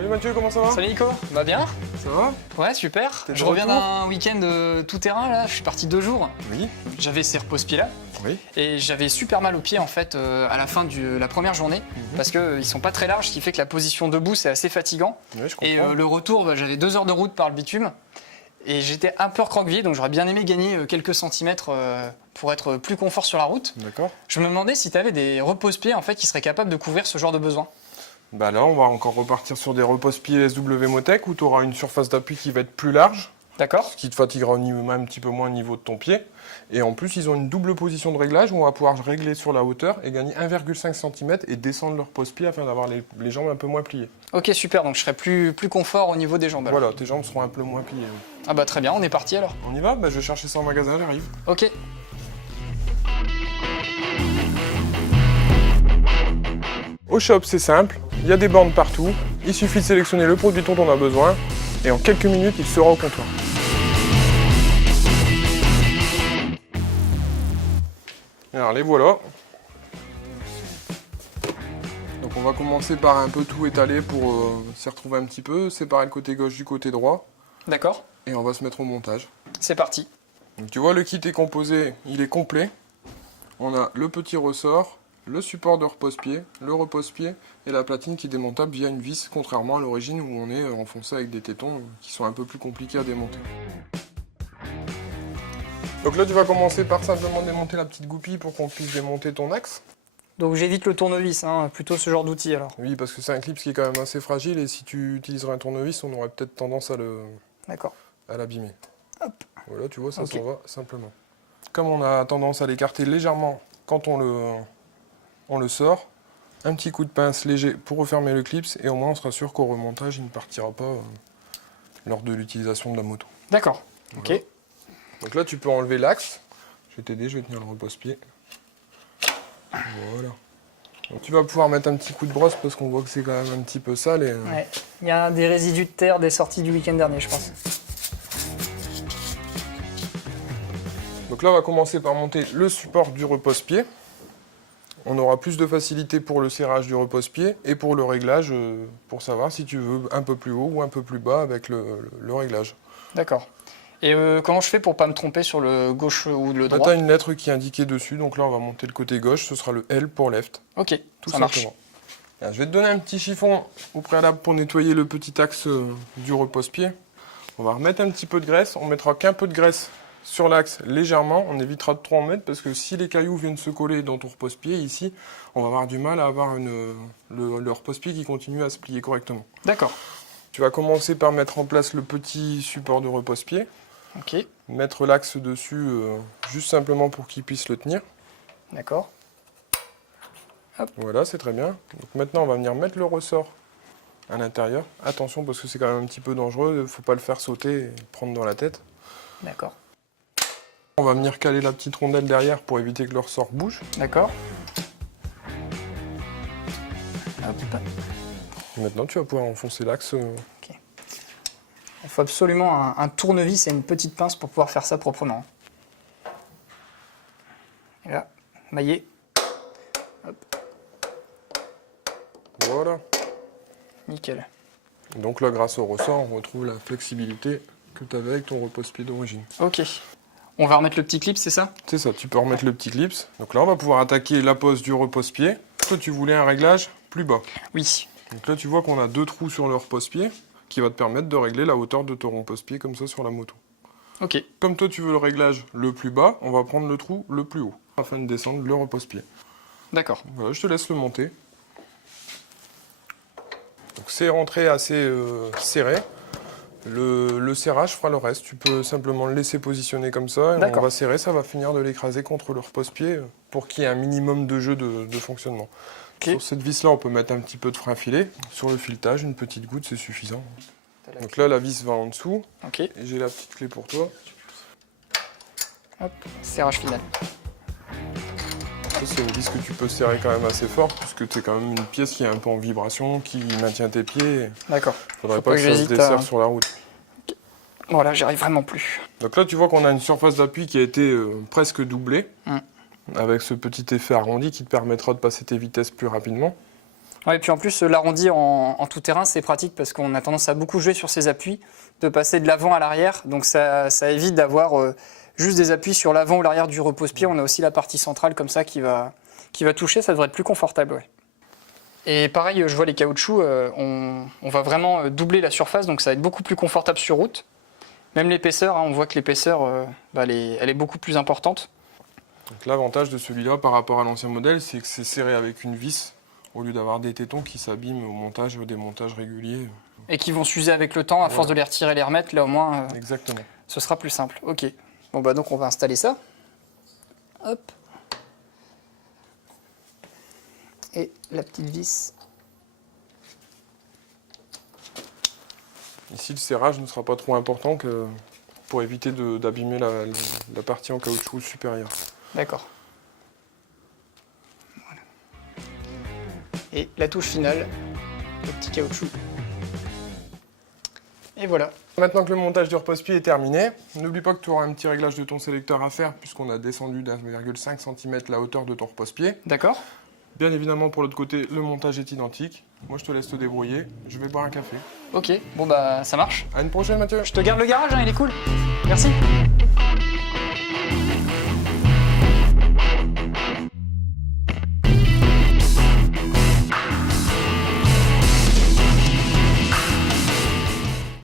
Salut Mathieu, comment ça va? Salut Nico, va bien? Ça va? Ouais, super. T'es de Je reviens retour d'un week-end tout terrain là, je suis parti 2 jours. Oui. J'avais ces repose-pieds là Oui. et j'avais super mal aux pieds en fait à la fin de la première journée parce qu'ils sont pas très larges, ce qui fait que la position debout c'est assez fatigant. Oui, je Et comprends. le retour, j'avais 2 heures de route par le bitume et j'étais un peu recroquevillé donc j'aurais bien aimé gagner quelques centimètres pour être plus confort sur la route. D'accord. Je me demandais si tu avais des repose-pieds en fait qui seraient capables de couvrir ce genre de besoin. Bah là, on va encore repartir sur des repose-pieds SW Motec où tu auras une surface d'appui qui va être plus large, D'accord? ce qui te fatiguera même un petit peu moins au niveau de ton pied. Et en plus, ils ont une double position de réglage où on va pouvoir régler sur la hauteur et gagner 1,5 cm et descendre le repose-pied afin d'avoir les jambes un peu moins pliées. Ok, super, donc je serai plus confort au niveau des jambes. alors. Voilà, tes jambes seront un peu moins pliées. Ah bah très bien, on est parti alors. On y va? Bah, je vais chercher ça en magasin, j'arrive. Ok. Au shop, c'est simple, il y a des bornes partout, il suffit de sélectionner le produit dont on a besoin et en quelques minutes, il sera au comptoir. Alors les voilà. Donc on va commencer par un peu tout étaler pour s'y retrouver un petit peu, séparer le côté gauche du côté droit D'accord, et on va se mettre au montage. c'est parti. Donc tu vois, le kit est composé, il est complet. On a le petit ressort, le support de repose-pied, le repose-pied et la platine qui est démontable via une vis, contrairement à l'origine où on est enfoncé avec des tétons qui sont un peu plus compliqués à démonter. Donc là tu vas commencer par simplement démonter la petite goupille pour qu'on puisse démonter ton axe. Donc j'évite le tournevis, hein, plutôt ce genre d'outil alors. Oui, parce que c'est un clip qui est quand même assez fragile et si tu utiliserais un tournevis, on aurait peut-être tendance D'accord. à l'abîmer. Hop. Voilà, tu vois, ça Ok. s'en va simplement. Comme on a tendance à l'écarter légèrement quand on le sort, un petit coup de pince léger pour refermer le clip et au moins on sera sûr qu'au remontage il ne partira pas lors de l'utilisation de la moto. D'accord, Voilà. ok. Donc là tu peux enlever l'axe, je vais t'aider, je vais tenir le repose-pied. Voilà. Donc tu vas pouvoir mettre un petit coup de brosse parce qu'on voit que c'est quand même un petit peu sale. Et, Ouais. Il y a des résidus de terre des sorties du week-end dernier, je pense. Donc là on va commencer par monter le support du repose-pied. On aura plus de facilité pour le serrage du repose-pied et pour le réglage, pour savoir si tu veux un peu plus haut ou un peu plus bas avec le réglage. D'accord. Et comment je fais pour pas me tromper sur le gauche ou le Là, tu droit? as une lettre qui est indiquée dessus, donc là on va monter le côté gauche, ce sera le L pour left, Ok, tout ça marche. simplement. Alors, je vais te donner un petit chiffon au préalable pour nettoyer le petit axe du repose-pied. On va remettre un petit peu de graisse, on mettra qu'un peu de graisse sur l'axe légèrement, on évitera de trop en mettre parce que si les cailloux viennent se coller dans ton repose-pied ici, on va avoir du mal à avoir le repose-pied qui continue à se plier correctement. D'accord, Tu vas commencer par mettre en place le petit support de repose-pied, ok, mettre l'axe dessus juste simplement pour qu'il puisse le tenir. d'accord. Voilà, c'est très bien. Donc maintenant, on va venir mettre le ressort à l'intérieur. Attention, parce que c'est quand même un petit peu dangereux, il ne faut pas le faire sauter et le prendre dans la tête. D'accord, On va venir caler la petite rondelle derrière pour éviter que le ressort bouge. d'accord. Hop. Et maintenant, tu vas pouvoir enfoncer l'axe. Il faut absolument un tournevis et une petite pince pour pouvoir faire ça proprement. Et là, mailler. Voilà. Nickel. Donc là, grâce au ressort, on retrouve la flexibilité que tu avais avec ton repose-pied d'origine. Ok. On va remettre le petit clip, c'est ça? C'est ça, tu peux remettre le petit clips. Donc là, on va pouvoir attaquer la pose du repose-pied. Toi, tu voulais un réglage plus bas. Oui. Donc là, tu vois qu'on a 2 trous sur le repose-pied qui va te permettre de régler la hauteur de ton repose-pied comme ça sur la moto. Ok. Comme toi, tu veux le réglage le plus bas, on va prendre le trou le plus haut afin de descendre le repose-pied. D'accord. Voilà, je te laisse le monter. Donc c'est rentré assez serré. Le serrage fera le reste. Tu peux simplement le laisser positionner comme ça. Et on D'accord. va serrer, ça va finir de l'écraser contre le repose-pied pour qu'il y ait un minimum de jeu de fonctionnement. Ok. Sur cette vis-là, on peut mettre un petit peu de frein filet. Sur le filetage, une petite goutte, c'est suffisant. Donc là, la vis va en dessous. Ok. Et j'ai la petite clé pour toi. Hop. Serrage final. Ça, c'est une vis que tu peux serrer quand même assez fort, puisque c'est quand même une pièce qui est un peu en vibration, qui maintient tes pieds. D'accord. Faudrait Faut pas pas que que ça se j'hésite desserre à- sur la route. Voilà, j'y arrive vraiment plus. Donc là, tu vois qu'on a une surface d'appui qui a été presque doublée, Mm. avec ce petit effet arrondi qui te permettra de passer tes vitesses plus rapidement. Ouais, et puis en plus, l'arrondi en tout terrain, c'est pratique parce qu'on a tendance à beaucoup jouer sur ses appuis, de passer de l'avant à l'arrière. Donc ça évite d'avoir juste des appuis sur l'avant ou l'arrière du repose-pied. On a aussi la partie centrale comme ça qui va toucher. Ça devrait être plus confortable. Ouais. Et pareil, je vois les caoutchoucs, on va vraiment doubler la surface, donc ça va être beaucoup plus confortable sur route. Même l'épaisseur, on voit que l'épaisseur, elle est beaucoup plus importante. L'avantage de celui-là par rapport à l'ancien modèle, c'est que c'est serré avec une vis, au lieu d'avoir des tétons qui s'abîment au montage, au démontage régulier. Et qui vont s'user avec le temps, à force de les retirer et les remettre, là au moins, Exactement. ce sera plus simple. Ok. Bon bah donc on va installer ça. Hop. Et la petite vis. Ici, le serrage ne sera pas trop important pour éviter d'abîmer la partie en caoutchouc supérieure. D'accord. Voilà. Et la touche finale, le petit caoutchouc. Et voilà. Maintenant que le montage du repose-pied est terminé, n'oublie pas que tu auras un petit réglage de ton sélecteur à faire puisqu'on a descendu d'1,5 cm la hauteur de ton repose-pied. D'accord. Bien évidemment, pour l'autre côté, le montage est identique. Moi, je te laisse te débrouiller. Je vais boire un café. Ok, bon bah ça marche. À une prochaine, Mathieu. Je te garde le garage, hein, il est cool. Merci.